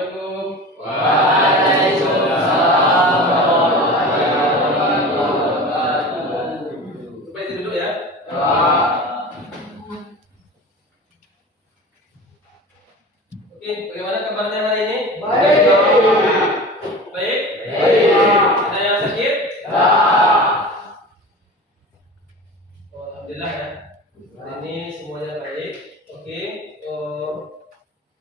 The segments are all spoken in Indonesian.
Assalamualaikum. Waalaikumsalam warahmatullahi wabarakatuh. Supaya duduk ya. Oke, bagaimana kabarnya hari ini? Baik. Baik. Baik. Ada yang sakit? Ya. Oh, alhamdulillah ya. Hari ini semuanya baik. Oke.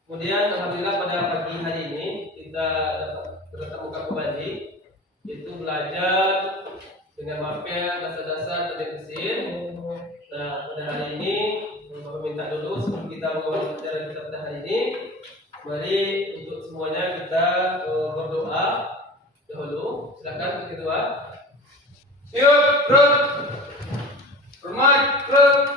Kemudian alhamdulillah pada pagi hari ini kita dapat bertatap muka kembali, yaitu belajar dengan mapel dasar-dasar teknik mesin. Nah, pada hari ini Bapak minta dulu sebelum kita mengawali pelajaran kita pada hari ini, mari untuk semuanya kita berdoa dahulu. Silakan kita doa. Siap, bro. Hormat, bro.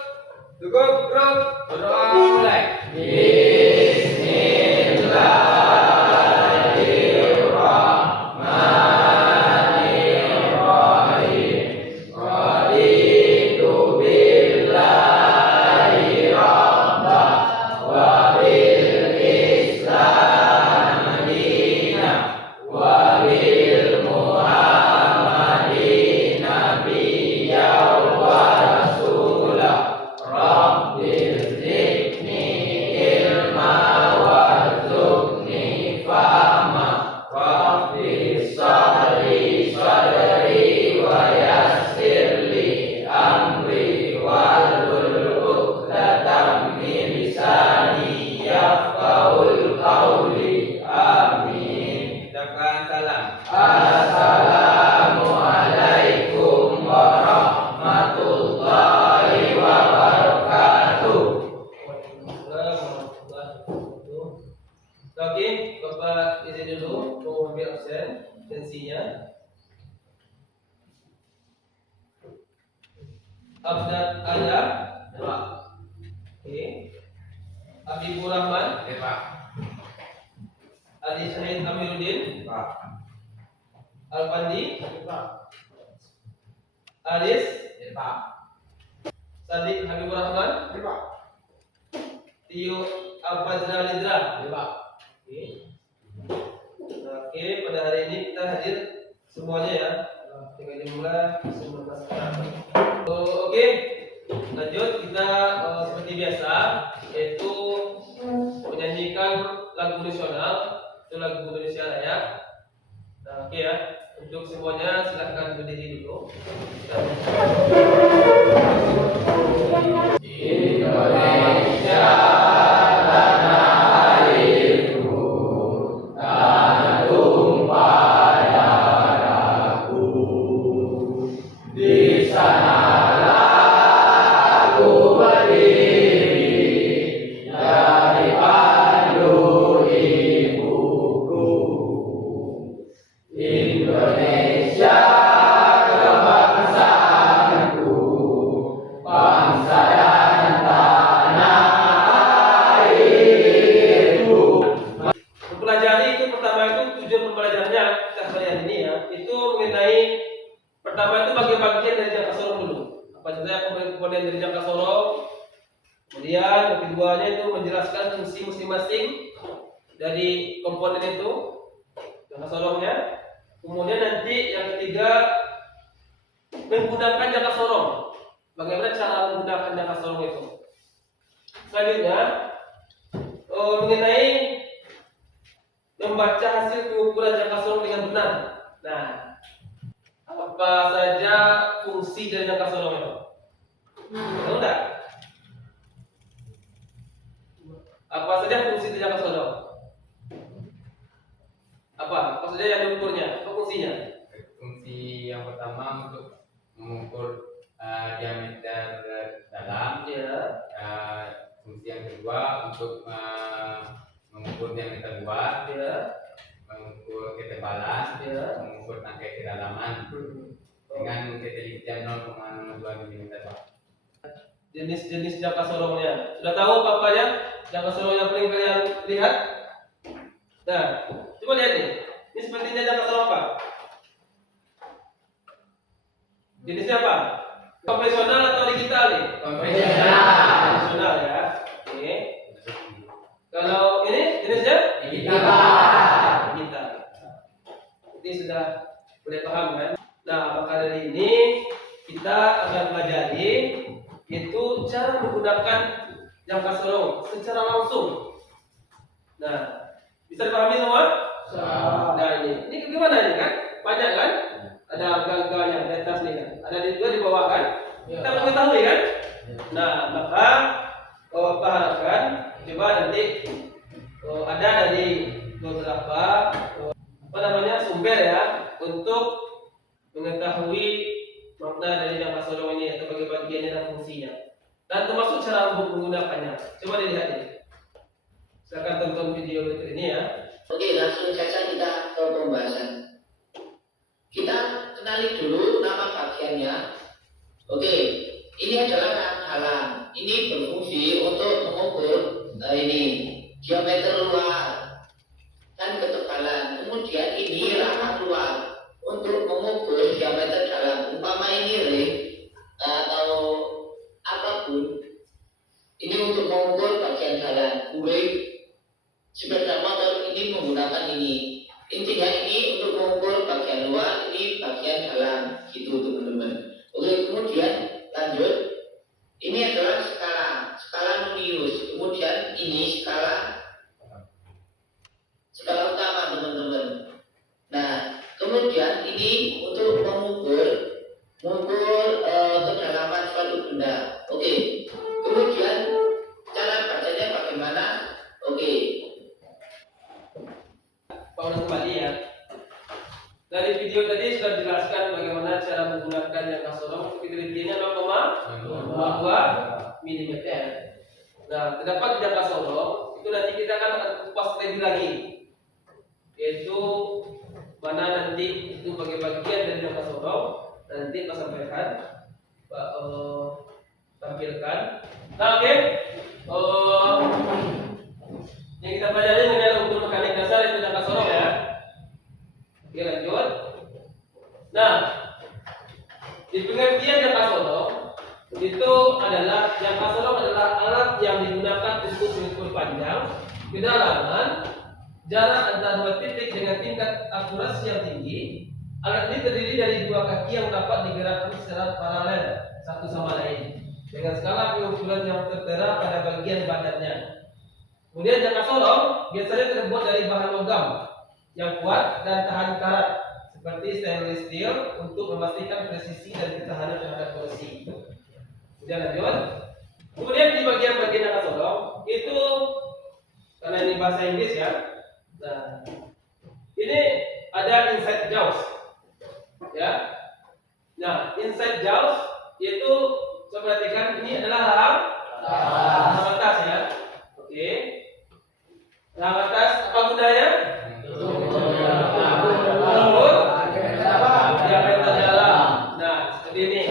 Cukup, bro. Berdoa mulai. Bismillahirrahmanirrahim. Raditu billahi rabban wa bil Islam dinan wa bil Muhammadin nabiyyan wa rasulah. Rabbil zidni ilma warzuqni fahma. Rabbi shrah sadri wa yassir li amri wahlul 'uqdatam min lisani yafqahul qawli. Amin. Ucapkan salam. Assalamualaikum warahmatullahi wabarakatuh. Waalaikumsalam warahmatullahi wabarakatuh. Oke, Bapak izin dulu mau ambil absen tensinya. Abdul Ala. Oke. Habibur Rahman. Ya, Pak. Ali Syahid Amiruddin. Pak. Alpandi. Aris. Ya, Pak. Sadiq Habibur Rahman. Ya, Pak. Tio Al-Fazra Lidra. Ya, Pak. Oke, pada hari ini kita hadir semuanya ya dengan jumlah 19 orang. Oke, lanjut kita seperti biasa yaitu menyanyikan lagu nasional, itu lagu Indonesia Raya. Nah, oke ya, untuk semuanya silahkan berdiri dulu. Indonesia tanah airku, tanah tumpah darahku. Di sanalah aku berdiri dari pandu ibuku. Indonesia kebangsaanku, bangsa dan tanah airku. Mempelajari itu pertama itu tujuan pembelajarannya kita hari ini ya, itu mengenai pertama itu bagian-bagian dari jangka sorong dulu. Apa saja komponen dari jangka sorong. Kemudian yang keduanya itu menjelaskan fungsi masing-masing dari komponen itu jangka sorongnya. Kemudian nanti yang ketiga menggunakan jangka sorong. Bagaimana cara menggunakan jangka sorong itu? Selanjutnya mengenai membaca hasil pengukuran jangka sorong dengan benar. Nah, apa saja fungsi dari jangka sorong itu? Tahu enggak? Apa saja fungsi dari jangka sorong? Apa saja yang diukurnya? Apa fungsinya? Fungsi yang pertama untuk mengukur diameter dalam. Ya. Fungsi yang kedua untuk mengukur diameter luar, Ya. mengukur ketebalan, Ya. mengukur tangkai kedalaman dengan ketelitian 0,02 mm. Jenis-jenis jangka sorongnya. Sudah tahu apa-apanya? Jangka sorong yang paling kalian lihat? Nah, coba lihat nih. Ini sepertinya jangka sorong apa? Jenisnya apa? Konvensional atau digital nih? Konvensional ya. Oke. Kalau ini jenisnya? Digital. Ini sudah boleh paham kan? Nah, maka dari ini kita akan pelajari itu cara menggunakan jangka sorong secara langsung. Nah, bisa dipahami semua? Nah, ini gimana ini kan? Banyak kan? Ada angka-angkanya di atas nih kan? Ada juga di bawah kan? Kita mengetahui kan? Nah, maka Bapak harapkan coba nanti ada dari beberapa sumber ya untuk mengetahui makna dari jangka sorong ini atau bagi-bagiannya dan fungsinya dan termasuk cara menggunakannya. Coba dilihat ini. Silakan tonton video berikut ini ya. Oke, langsung saja kita ke pembahasan. Kita kenali dulu nama bagiannya. Oke, ini adalah halang. Ini berfungsi untuk mengukur ini diameter luar dan ketebalan. Kemudian ini rangka luar untuk mengukur diameter dalam. Umpama ini ring atau apapun. Ini untuk mengukur bagian dalam. Kuring sepeda motor ini menggunakan ini. Intinya ini untuk mengukur bagian luar, ini bagian dalam, gitu teman-teman. Oke, kemudian lanjut. Ini adalah skala Nonius. Kemudian ini skala utama teman-teman. Nah, kemudian ini untuk mengukur kedalaman suatu benda. Oke. Kemudian cara bacanya bagaimana? Oke. Paulan kembali ya. Dari video tadi sudah dijelaskan bagaimana cara menggunakan jangka sorong. Ketinggiannya 0,2 mm. Nah, terdapat jangka sorong itu nanti kita akan kupas lebih lagi, yaitu mana nanti itu bagian dari jangka sorong. Nanti Pak sampaikan, Pak tampilkan. Nah, oke. Yang kita pelajari mengenai ukur mekanik dasar itu jangka sorong ya. Oke, lanjut. Nah, di pengertian jangka sorong itu adalah jangka sorong adalah alat yang digunakan untuk mengukur panjang, kedalaman, jarak antara dua titik dengan tingkat akurasi yang tinggi. Alat ini terdiri dari dua kaki yang dapat digerakkan secara paralel satu sama lain dengan skala pengukuran yang tertera pada bagian badannya. Kemudian jangka sorong biasanya terbuat dari bahan logam yang kuat dan tahan karat seperti stainless steel untuk memastikan presisi dan ketahanan terhadap koresi. Kemudian lanjut. Kemudian di bagian-bagian jangka sorong itu karena ini bahasa Inggris ya. Nah, ini ada inside jaws, ya. Nah, inside jaws itu coba perhatikan ini adalah rahang atas ya. Oke. Rahang atas apa gunanya? Diameter dalam. Nah, seperti ini.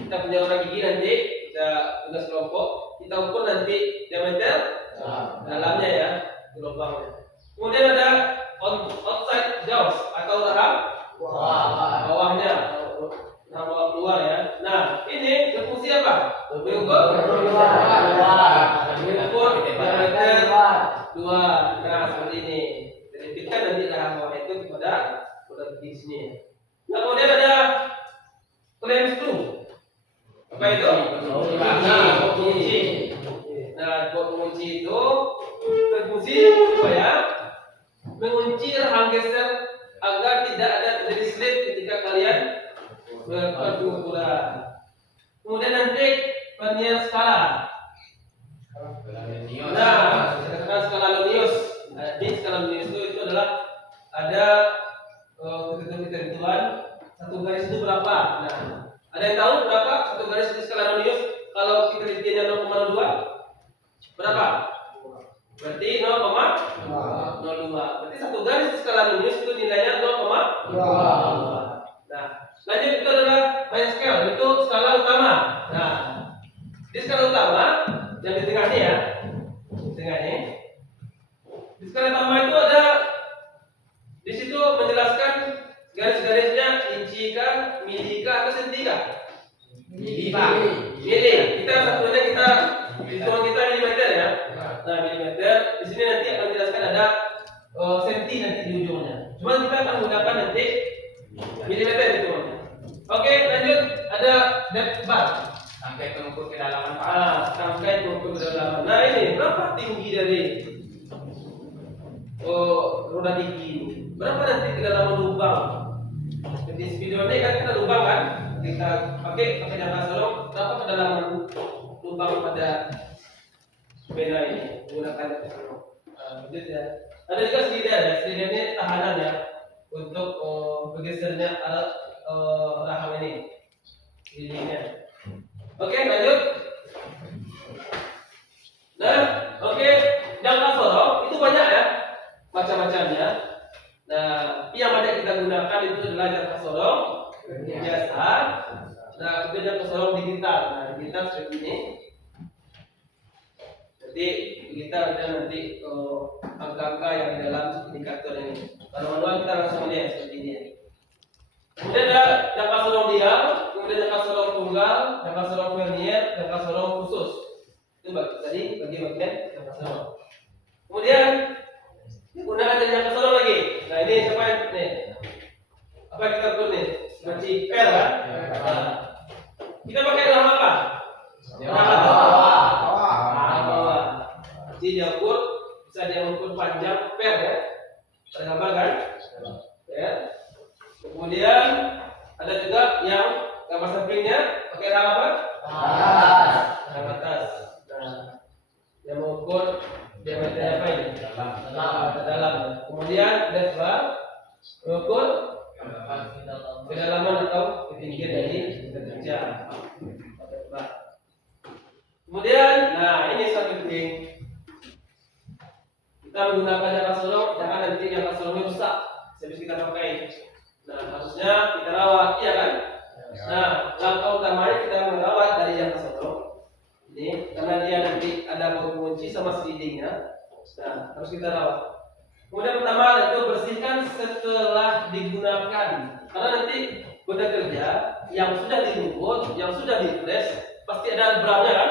Kita punya orang gigi nanti kita tugas kelompok, kita ukur nanti diameter dalamnya ya, lubangnya. Kemudian ada outside jaws atau rahang bawahnya, rahang bawah keluar ya. Nah, ini berfungsi apa? Mengukur diameter 2. Nah, seperti ini. Diterbitkan nanti rahang bawah itu kepada di sini. Nah, kemudian ada clamp screw. Apa itu? Kunci. Nah, kunci itu berfungsi supaya mengunci rahang geser agar tidak ada terjadi slip ketika kalian melakukan pengukuran. Kemudian nanti vernier skala. Nah, kita kenal skala Nonius. Nah, di skala Nonius itu adalah ada ketentuan satu garis itu berapa. Nah, ada yang tahu berapa satu garis di skala Nonius? Kalau kita lihatnya 0,02 berapa? Berarti 0,02. Berarti satu garis di skala Nonius itu nilainya 0,2. Nah, lanjut itu adalah main scale, itu skala utama. Nah, di skala utama yang di tengah ini ya, di tengah ini. Di skala utama itu ada di situ menjelaskan garis-garisnya inci kah, mili kah, atau senti kah? Mili. Kita satunya hitungan kita milimeter ya. Nah, milimeter. Di sini nanti akan dijelaskan ada senti nanti di ujungnya. Cuma kita akan gunakan nanti milimeter itu. Oke, lanjut ada depth bar. Sampai mengukur kedalaman Pak. Sampai mengukur kedalaman. Nah ini berapa tinggi dari roda gigi ini? Berapa nanti kedalaman lubang? Di video ini kan kita lubang kan? Kita pakai jangka sorong. Berapa kedalaman lubang pada sepeda ini? Gunakan jangka sorong. Begitu ya. Ada juga silinder ya. Silinder ini tahanan ya untuk bergesernya alat rahang ini. Lilinnya. Oke, lanjut. Nah, oke, jangka sorong itu banyak ya macam-macamnya. Nah, yang banyak kita gunakan itu adalah jangka sorong biasa. Nah, kemudian jangka sorong digital. Nah, digital seperti ini. Jadi kita ada nanti angka-angka yang di dalam indikator ini. Kalau manual kita langsung lihat seperti ini. Kemudian ada jangka sorong diam, kemudian jangka sorong tunggal, jangka sorong vernier, jangka sorong khusus. Itu tadi bagi bagian jangka sorong. Kemudian gunakan jangka sorong lagi. Nah ini siapa yang nih? Apa yang kita ukur nih? Seperti L kan? Nah, kita pakai dalam apa? Bawah. Jadi dia ukur, bisa dia ukur panjang per ya. Ada gambar kan? Ya. Kemudian ada juga yang gambar sampingnya pakai rang apa? Rang atas. Nah, yang mengukur diameter apa ini? Dalam. Kemudian depth bar mengukur kedalaman atau ketinggian dari kerja. Kemudian, nah ini sangat penting. Kita menggunakan jangka sorong, jangan nanti jangka sorongnya rusak habis kita pakai. Nah, harusnya kita rawat, iya kan? Nah, langkah utamanya kita merawat dari jangka sorong. Ini karena dia nanti ada pengunci sama slidingnya. Nah, harus kita rawat. Kemudian pertama itu bersihkan setelah digunakan. Karena nanti benda kerja yang sudah dirumput, yang sudah di-press, pasti ada bramnya kan?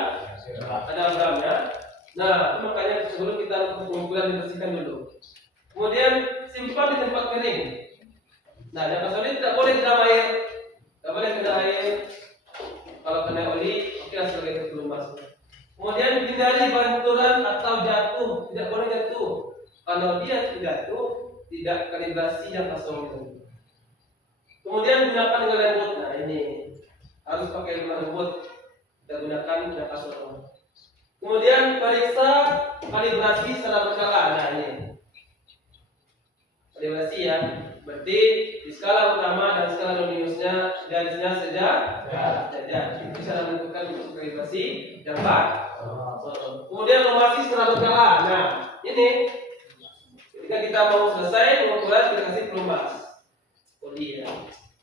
Ada bramnya. Nah, itu makanya sebelum kita pengumpulan dibersihkan dulu. Kemudian simpan di tempat kering. Nah, jangka sorong tidak boleh kena air. Tidak boleh kena air. Kalau kena oli, oke lah sebagai pelumas. Kemudian hindari benturan atau jatuh. Tidak boleh jatuh. Kalau dia jatuh, tidak kalibrasi jangka sorong itu. Kemudian gunakan dengan lembut. Nah ini harus pakai lembut. Kita gunakan jangka sorong. Kemudian periksa kalibrasi secara berkala. Nah ini kalibrasi ya. Berarti di skala utama dan skala luminusnya garisnya sejajar. Bisa menentukan untuk kalibrasi jangka sorong. Kemudian lumasi secara berkala. Nah ini ketika kita mau selesai pengukuran kita kasih pelumas oli ya.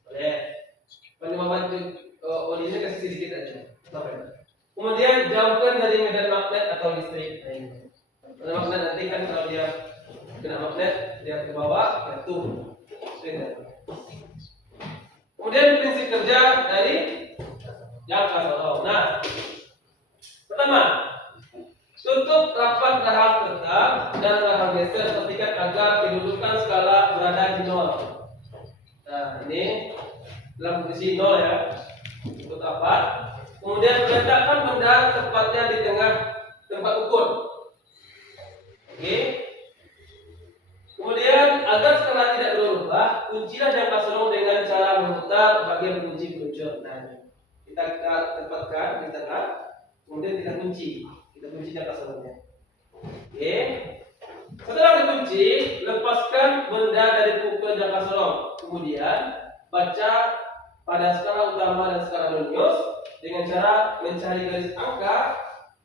Boleh. Penyuapan olinya kasih sedikit aja. Kemudian jauhkan dari medan magnet atau listrik. Medan magnet nanti kan kalau dia kena magnet dia ke bawah jatuh. Kemudian prinsip kerja dari jangka sorong. Nah, pertama, tutup rapat rahang tetap dan rahang geser pastikan agar kedudukan skala berada di nol. Nah, ini dalam posisi nol ya. Tutup rapat. Kemudian letakkan benda tepatnya di tengah tempat ukur. Oke. Kemudian agar skala tidak berubah, kuncilah jangka sorong dengan cara memutar bagian kunci peluncur. Nah, kita tempatkan di tengah, kemudian kita kunci. Kita kunci jangka sorongnya. Oke. Setelah dikunci, lepaskan benda dari pukulan jangka sorong. Kemudian baca pada skala utama dan skala luminus dengan cara mencari garis angka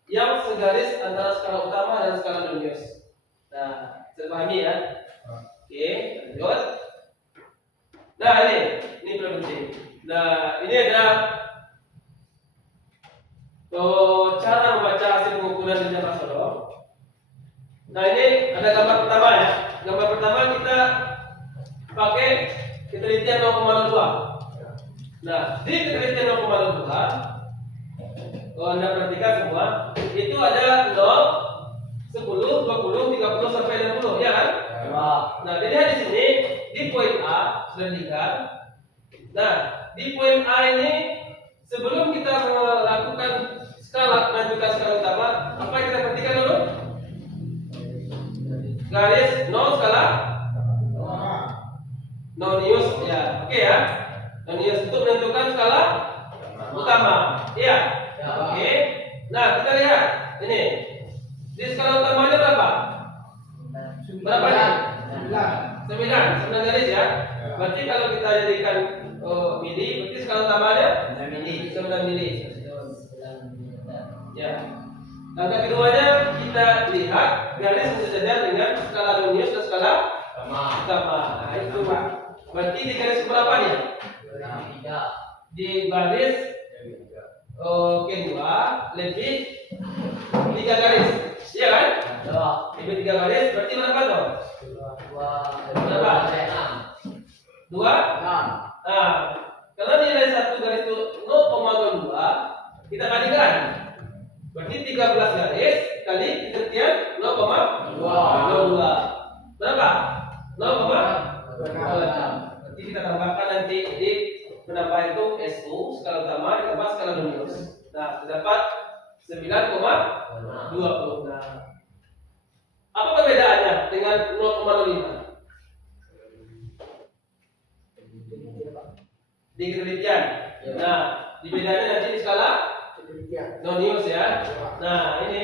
yang segaris antara skala utama dan skala luminus. Nah, terpahami ya? Oke, lanjut. Nah ini penting. Nah ini ada cara membaca hasil pengukuran di jangka sorong. Nah ini ada gambar pertama ya. Gambar pertama kita pakai ketelitian 0,2. Nah di ketelitian 0,2 Anda perhatikan semua itu ada 0, 10, 20, 30 sampai 60 ya kan? Nah, dilihat di sini di poin A sudah dilihat. Nah, di poin A ini sebelum kita melakukan skala menentukan skala utama, apa yang kita perhatikan dulu? Garis non skala nonius ya. Oke ya. Nonius itu menentukan skala utama. Iya. Oke. Nah, kita lihat ini. Di skala utamanya berapa? Berapa nih? 9 garis ya. Berarti kalau kita jadikan mili, berarti skala utamanya 9 mili. Ya. Langkah keduanya kita lihat garis yang sejajar dengan skala nonius dan skala utama. Nah, itu berarti di garis berapa nih? Di garis kedua lebih 3 garis. Iya kan? Lebih 3 garis berarti berapa tuh? Berapa? 2? Nah, kalau nilai 1 garis itu 0,02, kita kalikan. Berarti 13 garis kali ketinggian 0,02. Berapa? 0,06. Berarti kita tambahkan nanti di menambah itu SU skala utama ditambah skala nonius. Nah, terdapat 9,26. Apa perbedaannya dengan 0,05? Di ketelitian. Nah, di bedanya nanti di skala nonius ya. Nah, ini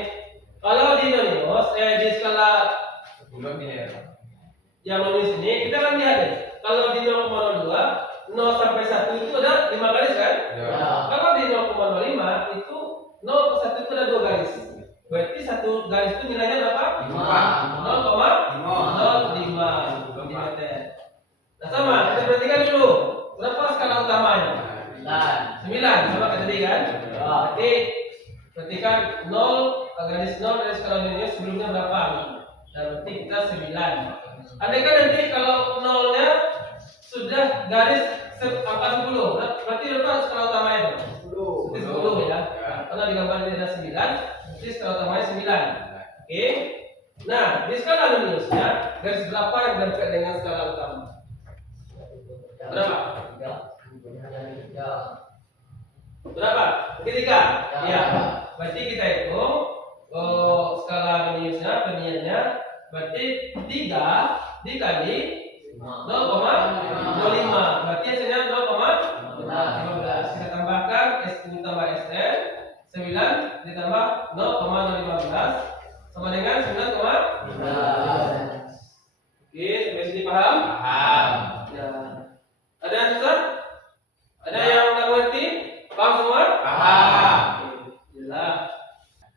kalau di nonius di skala yang nonius ini kita kan lihat deh. Kalau di 0,02 0 sampai 1 itu ada 5 garis kan? Kalau di 0,05 itu 0 ke 1 itu ada 2 garis. Berarti 1 garis itu nilainya berapa? 0,05 mm. Nah, sama kita perhatikan dulu. Berapa skala utamanya? 9 sama kayak tadi kan? Berarti perhatikan 0 garis 0 dari skala nonius sebelumnya berapa? Nah, berarti kita 9. Andaikan nanti kalau 0-nya sudah garis angka 10, berarti berapa skala utamanya? 10 ya. Karena di gambar ini ada 9, berarti skala utamanya 9. Oke. Nah, di skala noniusnya garis berapa yang dekat dengan skala utama? Berapa? Berapa? Ketiga. Ya. Berarti kita hitung skala noniusnya, penyiannya berarti 3 dikali 0,05. Berarti hasilnya 0,15. Kita tambahkan SU tambah SN 9 ditambah 0,015 sama dengan 9,15. Oke, sampai sini paham? Ya. Ada yang susah? Ada yang nggak ngerti? Paham semua? Jelas.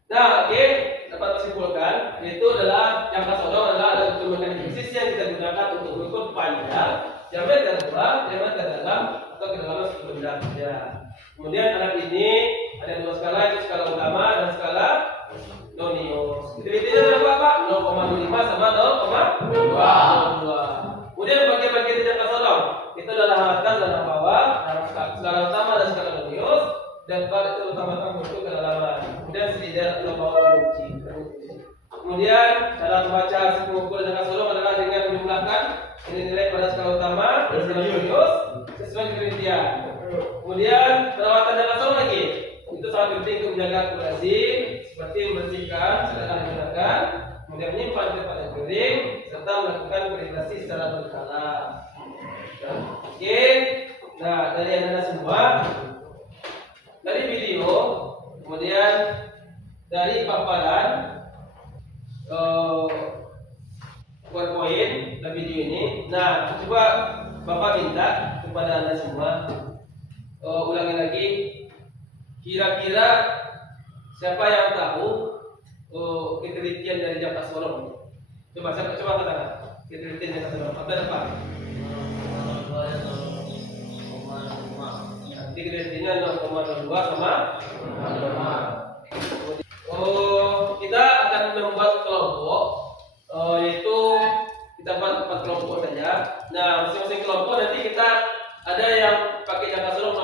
Nah, oke, dapat disimpulkan yaitu adalah yang kasodong adalah ada instrumen fisis yang kita gunakan untuk mengukur panjang, diameter luar, diameter dalam atau kedalaman suatu benda. Ya. Kemudian alat ini ada 2 skala, yaitu skala utama dan skala nonius. Ketelitiannya berapa Pak? 0,05 sama 0,02. Kemudian bagian-bagian tidak kasodong itu adalah atas dan bawah, skala utama dan skala nonius, dan pada itu utama-utama untuk kedalaman. Kemudian tidak bawah kunci. Kemudian cara membaca hasil pengukur dengan kasodong adalah dengan menjumlahkan nilai pada skala utama dan skala nonius sesuai ketelitian. Kemudian perawatan dan kasodong lagi itu sangat penting untuk menjaga akurasi seperti membersihkan setelah digunakan, kemudian menyimpan di tempat yang kering serta melakukan verifikasi secara berkala. Oke, nah dari anda semua dari video, kemudian dari paparan PowerPoint dan video ini. Nah, coba Bapak minta kepada anda semua ulangi lagi. Kira-kira siapa yang tahu ketelitian dari jangka sorong? Coba katakan ketelitian jangka sorong. Apa Pak? Nanti ketelitiannya 0,02 sama 0,5. Kita akan membuat kelompok, yaitu kita buat 4 kelompok saja. Nah, masing-masing kelompok nanti kita ada yang pakai jangka sorong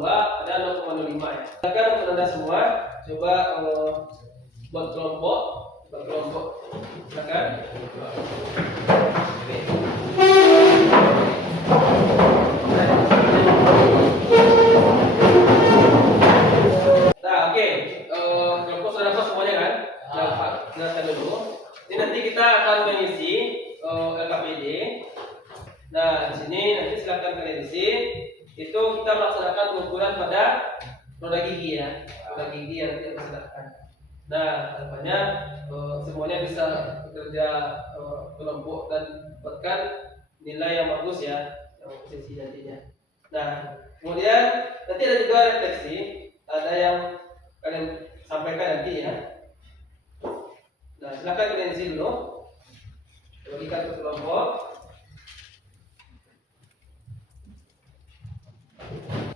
0,02, ada 0,05 ya. Silakan untuk anda semua coba buat kelompok, silakan. Itu kita melaksanakan pengukuran pada roda gigi ya, roda gigi yang kita laksanakan. Nah, harapannya semuanya bisa bekerja kelompok dan dapatkan nilai yang bagus ya, yang posisi nantinya. Nah, kemudian nanti ada juga refleksi, ada yang kalian sampaikan nanti ya. Nah, silakan kalian isi dulu, bagikan ke kelompok.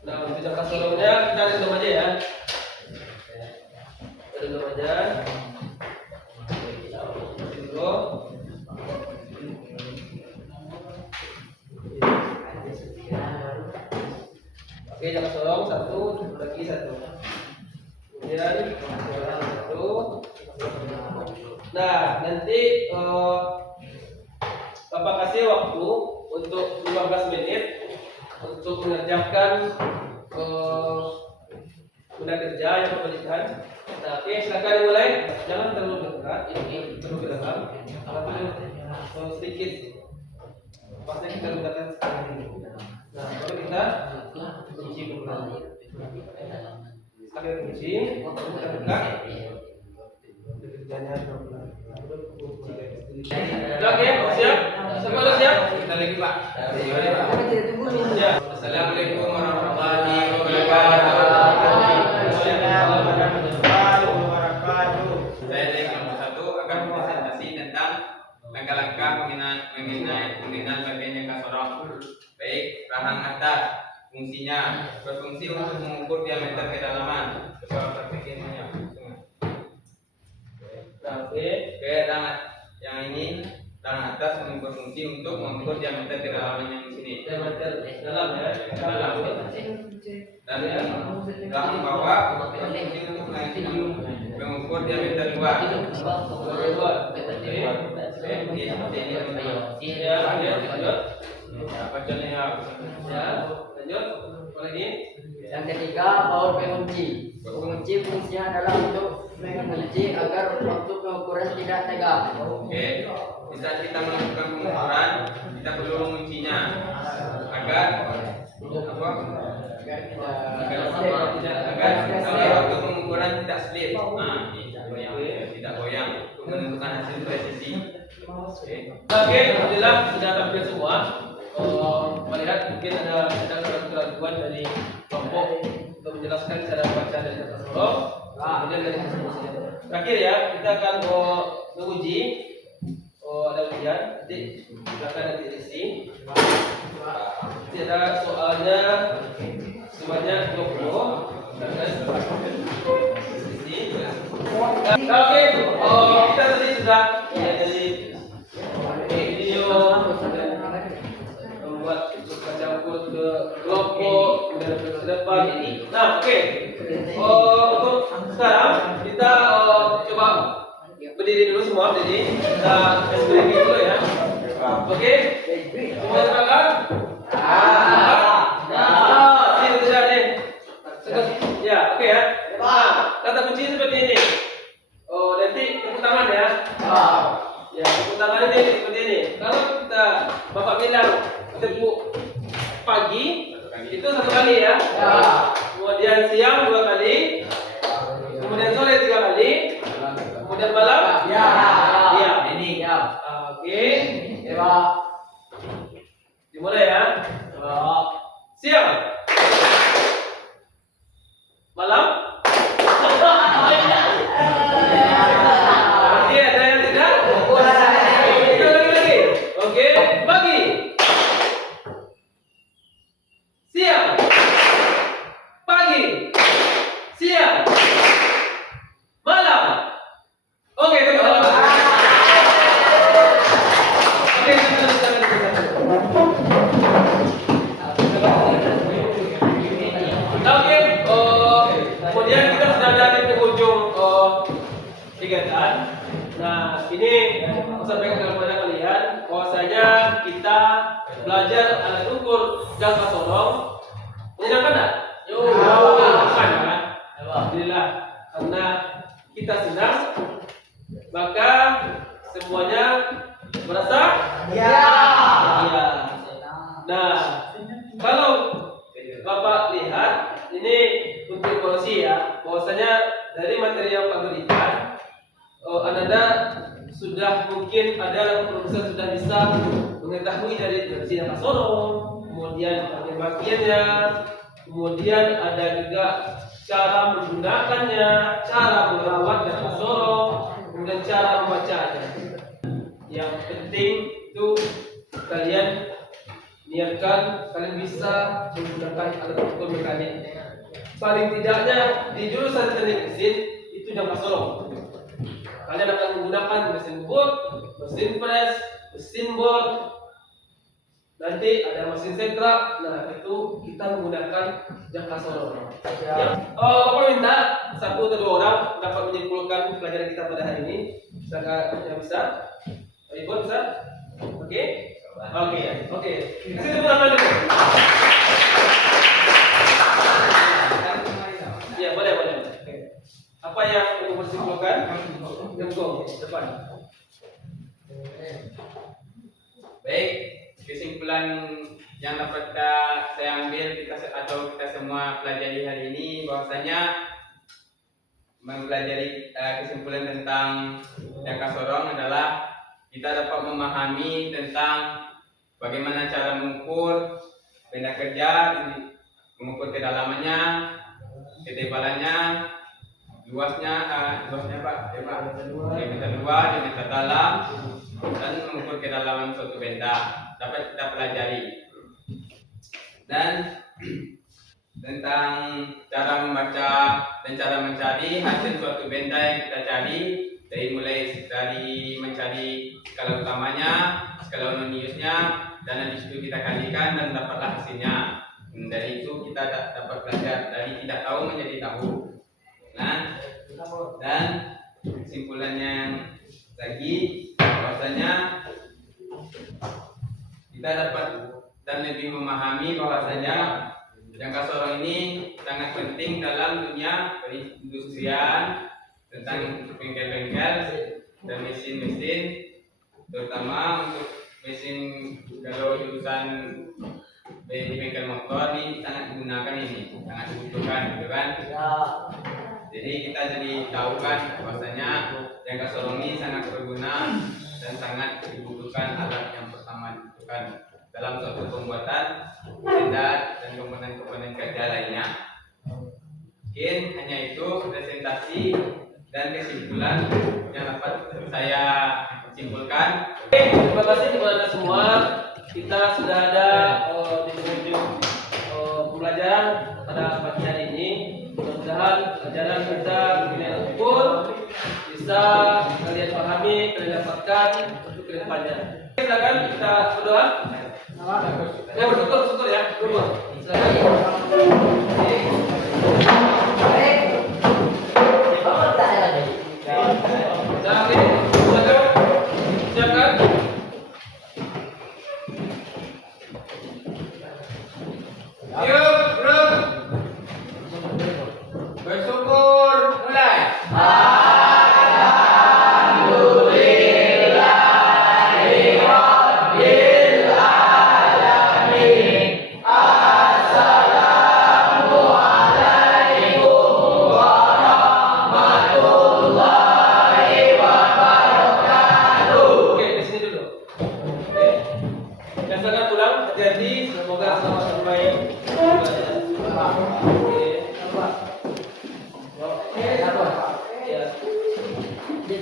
Nah, untuk jangka solonya kita random aja ya. Random aja. Dulu. Oke, jangka solong satu, lagi satu. Kemudian satu. Nah, nanti Bapak kasih waktu untuk 15 menit untuk mengerjakan benda kerja yang diberikan. Nah, oke, silakan dimulai. Jangan terlalu dekat, ini terlalu ke dalam. Sedikit. Pasti kita gunakan sekarang ini. Nah, baru kita kunci dulu. Pakai kunci, kita buka. Kerjanya oke, siap? Semua sudah siap? Kita lagi Pak. Ya. Assalamualaikum warahmatullahi wabarakatuh. Saya dari kelompok 1 akan presentasi tentang langkah-langkah penggunaan bagian jangka sorong. Baik, rahang atas fungsinya berfungsi untuk mengukur diameter kedalaman. Coba praktekinnya. Oke. Rahang yang ini rahang atas berfungsi untuk mengukur diameter kedalaman yang di sini. Diameter dalam ya. Dalam. Dan rahang bawah berfungsi untuk mengukur diameter luar. Luar. Ini seperti ini teman-teman. Ya, lanjut. Apa contohnya? Ya, lanjut. Lagi. Yang ketiga, baut pengunci. Pengunci fungsinya adalah untuk mengunci agar waktu pengukuran tidak tegak. Oke, di saat kita melakukan pengukuran, kita perlu menguncinya agar apa? Agar waktu pengukuran tidak slip. Nah, ini tidak goyang untuk menentukan hasil presisi. Oke, alhamdulillah sudah tampil semua. Melihat mungkin ada keraguan dari kelompok untuk menjelaskan cara baca dari kata solo. Kemudian dari hasil ujian. Terakhir ya, kita akan menguji. Ada ujian. Jadi silakan nanti isi. Nanti ada soalnya sebanyak 20. Isi. Oke, kita tadi sudah ya, jadi video membuat baca ukur ke kelompok kemudian ke depan ini. Nah, oke. Untuk sekarang kita coba berdiri dulu semua, jadi kita SBB dulu ya. Oke. Semua sepakat? Sini sudah deh. Ya, oke ya. Nah, kata kunci seperti ini. Nanti tepuk tangan ya. Ya, tepuk tangan ini seperti ini. Kalau kita Bapak bilang tepuk pagi itu 1 kali ya. Kemudian siang 2 kali. Kemudian sore 3 kali. Kemudian malam? Ya. Ini. Oke. Dimulai ya. Siang. Malam. Oke, ada yang tidak? Itu lagi. Oke, pagi. Siang. Pagi. Siang. Malam. Oke, tepuk tangan. Oke, kemudian kita sudah ada di penghujung kegiatan. Nah, ini saya sampaikan kepada kalian bahwasanya kita belajar alat ukur jangka sorong. Menyenangkan tak? Menyenangkan kan? Alhamdulillah, karena kita senang, maka semuanya merasa ya. Nah, kalau mengetahui dari Jangka Sorong, kemudian bagian-bagiannya, kemudian ada juga cara menggunakannya, cara merawat Jangka Sorong, kemudian cara membacanya. Yang penting itu kalian niatkan kalian bisa menggunakan alat ukur mekanik. Paling tidaknya di jurusan teknik mesin itu Jangka Sorong. Kalian akan menggunakan mesin boot, mesin press, mesin bor, nanti ada mesin sekrak. Nah itu kita menggunakan Jangka Sorong. Ya, Bapak minta satu atau dua orang dapat menyimpulkan pelajaran kita pada hari ini. Silakan yang bisa. Ibu bisa? Oke? Oke. Kasih tepuk tangan dulu. Ya, boleh. Oke. Apa yang mau bersimpulkan? Jengkong depan. Baik, kesimpulan yang dapat saya ambil kita semua pelajari hari ini bahwasanya mempelajari kesimpulan tentang Jangka Sorong adalah kita dapat memahami tentang bagaimana cara mengukur benda kerja, mengukur kedalamannya, ketebalannya, luasnya Pak, diameter luas, diameter dalam, dan mengukur kedalaman suatu benda dapat kita pelajari. Dan tentang cara membaca dan cara mencari hasil suatu benda yang kita cari, dari mencari skala utamanya, skala uniniusnya, dan habis itu kita kalikan dan dapatlah hasilnya. Dari itu kita dapat belajar dari tidak tahu menjadi tahu. Nah, dan kesimpulannya lagi bahwasanya kita dapat dan lebih memahami bahwasanya Jangka Sorong ini sangat penting dalam dunia perindustrian, tentang bengkel-bengkel dan mesin-mesin, terutama untuk mesin kalau jurusan di bengkel motor ini sangat digunakan, ini sangat dibutuhkan, gitu kan? Jadi kita tahu kan bahwasanya Jangka Sorong ini sangat berguna dan sangat dibutuhkan, alat yang pertama dibutuhkan dalam suatu pembuatan benda dan komponen-komponen kerja lainnya. Mungkin hanya itu presentasi dan kesimpulan yang dapat saya simpulkan. Terima kasih kepada Anda semua. Kita sudah ada di penghujung pembelajaran pada pagi hari ini. Mudah-mudahan pelajaran kita mengenai ukur bisa kalian pahami, kalian dapatkan untuk kedepannya. Silakan kita berdoa. Bersyukur ya, berdoa.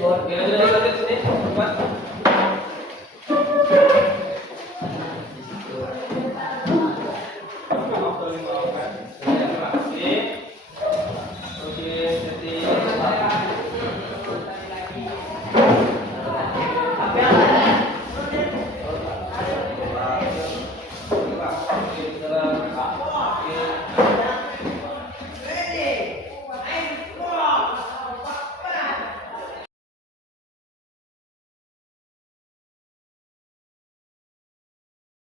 Oke,